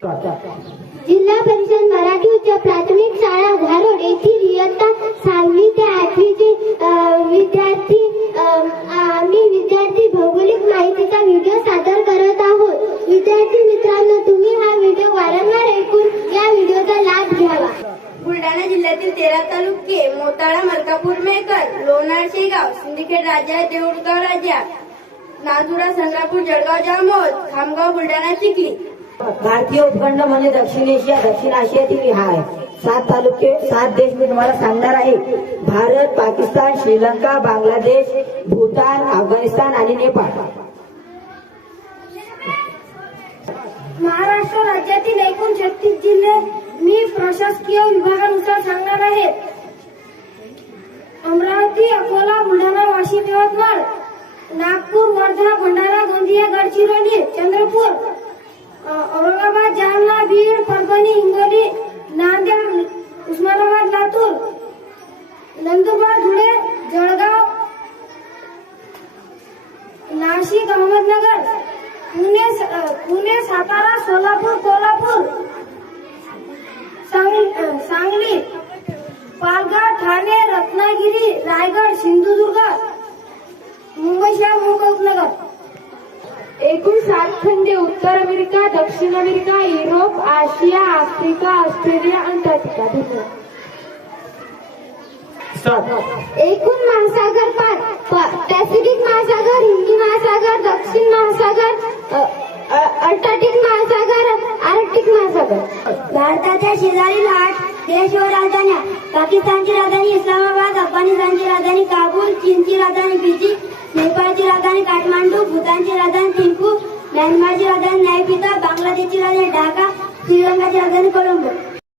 जिल्हा परिषद मराठी उच्च प्राथमिक शाळा घारोड येथील इयत्ता सहावी ते आठवीचे विद्यार्थी आम्ही विद्यार्थी भौगोलिक माहितीचा व्हिडिओ सादर करत आहोत. विद्यार्थी मित्रांनो तुम्ही हा व्हिडिओ वारंवार ऐकून या व्हिडिओचा लाभ घ्यावा. बुलढाणा जिल्ह्यातील तेरा तालुके मोताळा मलकापूर मेकर लोणार शेगाव सिंदखेड राजा देऊळगाव राजा नांदुरा संग्रापूर जळगाव जामोद खामगाव बुलढाणा चिखली. भारतीय उपखंड म्हणजे दक्षिण एशिया दक्षिण आशियातील हा आहे सात तालुके सात देश मी तुम्हाला सांगणार आहे. भारत पाकिस्तान श्रीलंका बांगलादेश भूतान अफगाणिस्तान आणि नेपाळ. महाराष्ट्र राज्यातील एकूण छत्तीस जिल्हे मी प्रशासकीय विभागानुसार सांगणार आहे. अमरावती अकोला बुलढाणा वाशिम यवतमाळ नागपूर वर्धा भंडारा गोंदिया गडचिरोली नंदुरबार धुळे जळगाव नाशिक अहमदनगर पुणे पुणे सातारा सोलापूर कोल्हापूर सांग- सांगली पालघर ठाणे रत्नागिरी रायगड सिंधुदुर्ग मुंबई शहर मुंबईनगर एकूण सात खंडे उत्तर अमेरिका दक्षिण America Europe Asia Africa Australia Antarctica धन्यवाद. एकूण महासागर पार प- पॅसिफिक महासागर हिंदी महासागर दक्षिण महासागर अ, अ, अंटार्क्टिक महासागर आर्क्टिक महासागर. भारताच्या शेजारील आठ देश व राजधान्या पाकिस्तानची राजधानी इस्लामाबाद अफगाणिस्तानची राजधानी काबूल चीनची राजधानी बीजिंग नेपाळची राजधानी काठमांडू भूतानची राजधानी थिंपू म्यानमारची राजधानी न्यायपिता बांगलादेशची राजधानी ढाका श्रीलंकाची राजधानी कोलंबो.